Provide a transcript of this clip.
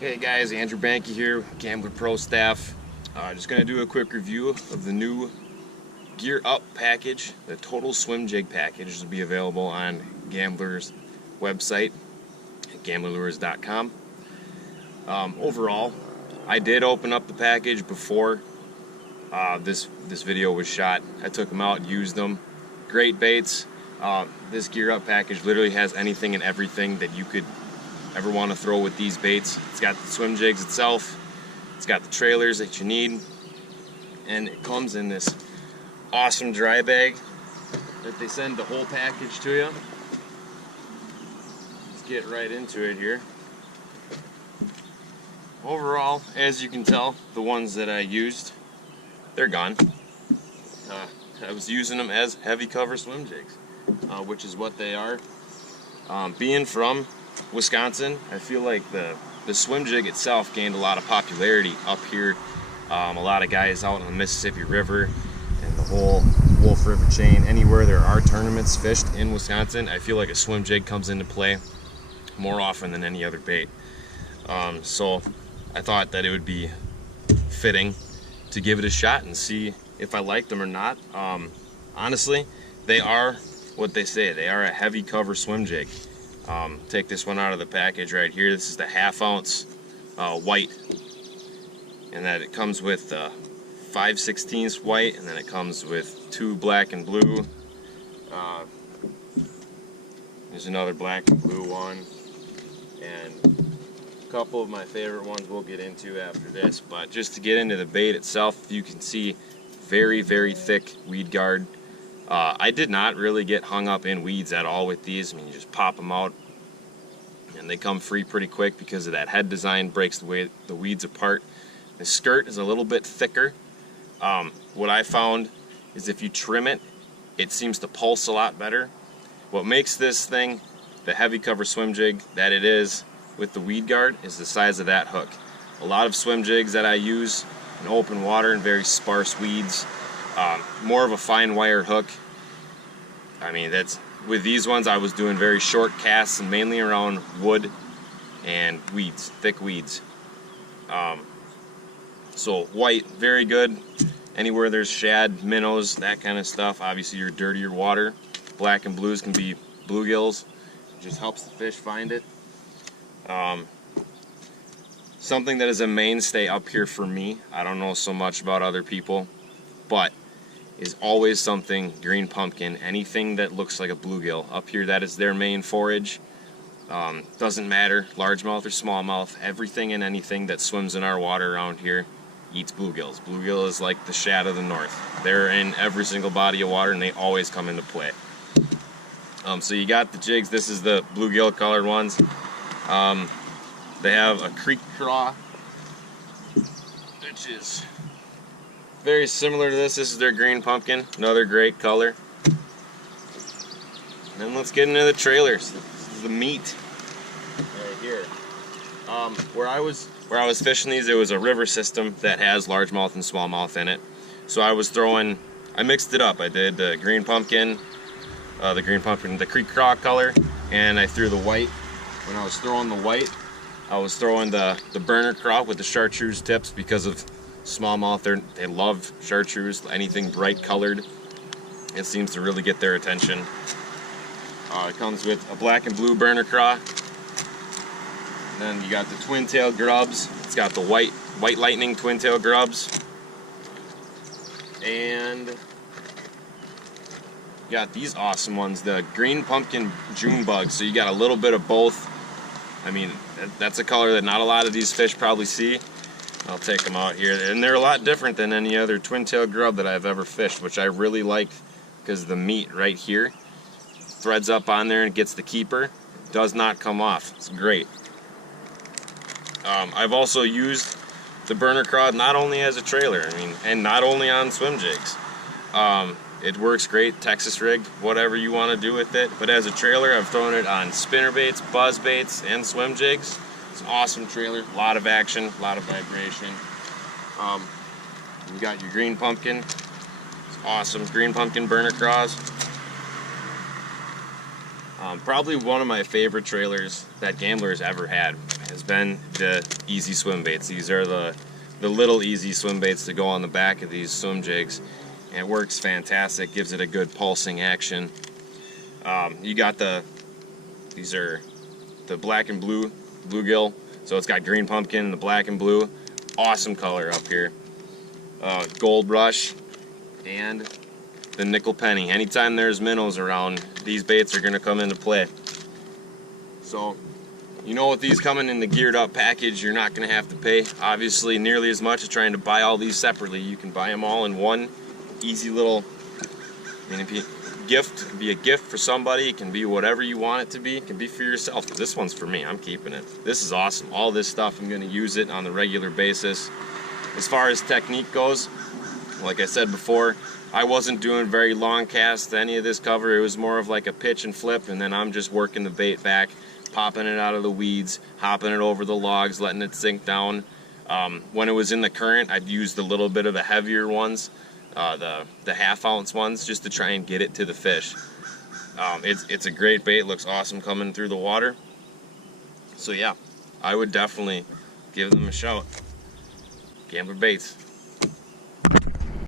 Hey guys, Andrew Banky here, Gambler Pro staff. Just going to do a quick review of the new Gear Up package. The Total Swim Jig package will be available on Gambler's website at gamblerlures.com. Overall, I did open up the package before this video was shot. I took them out, used them. Great baits. This Gear Up package literally has anything and everything that you could ever want to throw with these baits. It's got the swim jigs itself, it's got the trailers that you need, and it comes in this awesome dry bag that they send the whole package to you. Let's get right into it here. Overall, as you can tell, the ones that I used, they're gone. I was using them as heavy cover swim jigs, which is what they are. Being from Wisconsin, I feel like the swim jig itself gained a lot of popularity up here. A lot of guys out on the Mississippi River and the whole Wolf River chain, anywhere there are tournaments fished in Wisconsin, I feel like a swim jig comes into play more often than any other bait. So I thought that it would be fitting to give it a shot and see if I liked them or not. Honestly, they are what they say. They are a heavy cover swim jig. Take this one out of the package right here. This is the 1/2 ounce white, and that it comes with 5/16 white, and then it comes with 2 black and blue. There's another black and blue one, and a couple of my favorite ones we'll get into after this. But just to get into the bait itself, you can see very, very thick weed guard. I did not really get hung up in weeds at all with these. I mean, you just pop them out and they come free pretty quick because of that head design, breaks the weeds apart. The skirt is a little bit thicker. What I found is if you trim it, it seems to pulse a lot better. What makes this thing the heavy cover swim jig that it is with the weed guard is the size of that hook. A lot of swim jigs that I use in open water and very sparse weeds, more of a fine wire hook. I mean, with these ones I was doing very short casts and mainly around wood and weeds, thick weeds. So white, very good anywhere there's shad, minnows, that kind of stuff. Obviously your dirtier water. Black and blues can be bluegills. It just helps the fish find it. Something that is a mainstay up here for me, I don't know so much about other people, but is always something green pumpkin. Anything that looks like a bluegill up here, that is their main forage. Doesn't matter largemouth or smallmouth, everything and anything that swims in our water around here eats bluegills. Bluegill is like the shad of the north. They're in every single body of water and they always come into play. So you got the jigs. This is the bluegill colored ones. They have a creek craw, which is very similar to this. This is their green pumpkin, another great color. And then let's get into the trailers. This is the meat right here. Where I was fishing these, it was a river system that has largemouth and smallmouth in it. So I mixed it up. I did the green pumpkin, the creek craw color, and I threw the white. When I was throwing the white, I was throwing the burner craw with the chartreuse tips because of smallmouth. They love chartreuse, anything bright colored. It seems to really get their attention. It comes with a black and blue burner craw. And then you got the twin tail grubs. It's got the white lightning twin tail grubs. And you got these awesome ones, the green pumpkin June bug. So you got a little bit of both. I mean, that's a color that not a lot of these fish probably see. I'll take them out here, and they're a lot different than any other twin tail grub that I've ever fished, which I really like because the meat right here threads up on there and gets the keeper. It does not come off. It's great. I've also used the burner craw not only as a trailer, and not only on swim jigs. It works great, Texas rigged, whatever you want to do with it. But as a trailer, I've thrown it on spinner baits, buzz baits, and swim jigs. It's an awesome trailer, a lot of action, a lot of vibration. You got your green pumpkin. It's awesome, green pumpkin burner craws. Probably one of my favorite trailers that Gambler's ever had has been the Easy Swim Baits. These are the little easy swim baits that go on the back of these swim jigs, and it works fantastic, gives it a good pulsing action. You got these are the black and blue bluegill, so it's got green pumpkin and the black and blue, awesome color up here. Gold Rush and the nickel penny. Anytime there's minnows around, these baits are going to come into play. So you know, with these coming in the geared up package, you're not going to have to pay obviously nearly as much as trying to buy all these separately. You can buy them all in one easy little, I mean, gift, be a gift for somebody. It can be whatever you want it to be. It can be for yourself. This one's for me. I'm keeping it. This is awesome. All this stuff, I'm going to use it on the regular basis. As far as technique goes, like I said before, I wasn't doing very long casts any of this cover. It was more of like a pitch and flip, and then I'm just working the bait back, popping it out of the weeds, hopping it over the logs, letting it sink down. When it was in the current, I'd used a little bit of the heavier ones, the half-ounce ones, just to try and get it to the fish. It's a great bait. Looks awesome coming through the water. So yeah, I would definitely give them a shout. Gambler Baits.